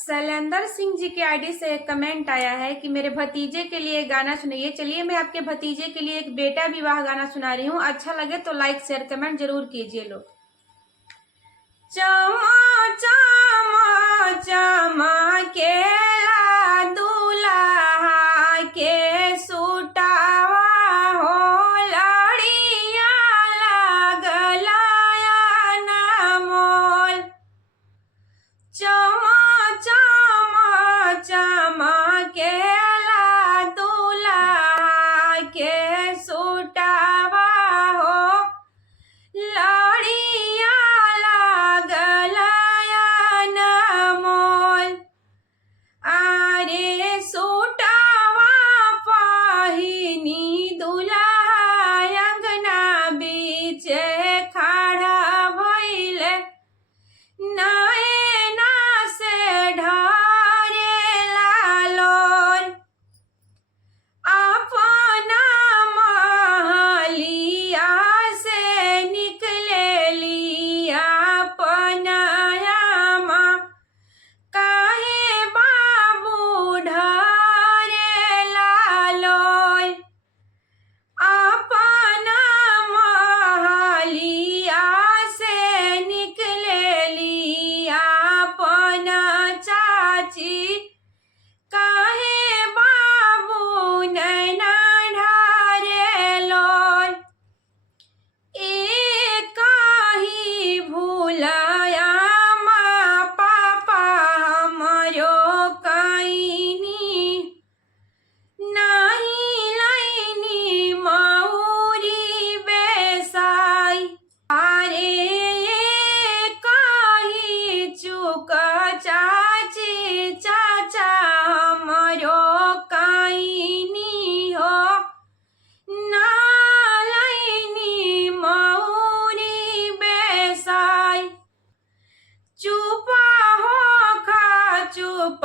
शैलेंद्र सिंह जी के आईडी से एक कमेंट आया है कि मेरे भतीजे के लिए गाना सुनाइए। चलिए मैं आपके भतीजे के लिए एक बेटा विवाह गाना सुना रही हूँ। अच्छा लगे तो लाइक शेयर कमेंट जरूर कीजिए लोग। चमा चमा चमकेला दूल्हा के सुटावा हो, लड़िया लगला अनमोल। चमा चमा चमकेला दूल्हा के सुटावा हो, लड़िया लगला अनमोल। आरे सुटावा पहिनी दूल्हा अंगना बीचे खड़ा भइले, नैना से ढारेला लोल। अपना महलिया से निकलेली अपनयामा, काहे बाबू ढारेला लोल। अपना महलिया से निकलेली अपन चाची, काहे बाबू नैना ढारे लोल। एक ही भूलया माँ पापा हमरो कईनी, नाही लैनी मौरी बेसाई। अरे कही चुक चाची चाचा हमरो कईनी हो, ना लैनी मौरी बेसाई। चुप हो खा चुप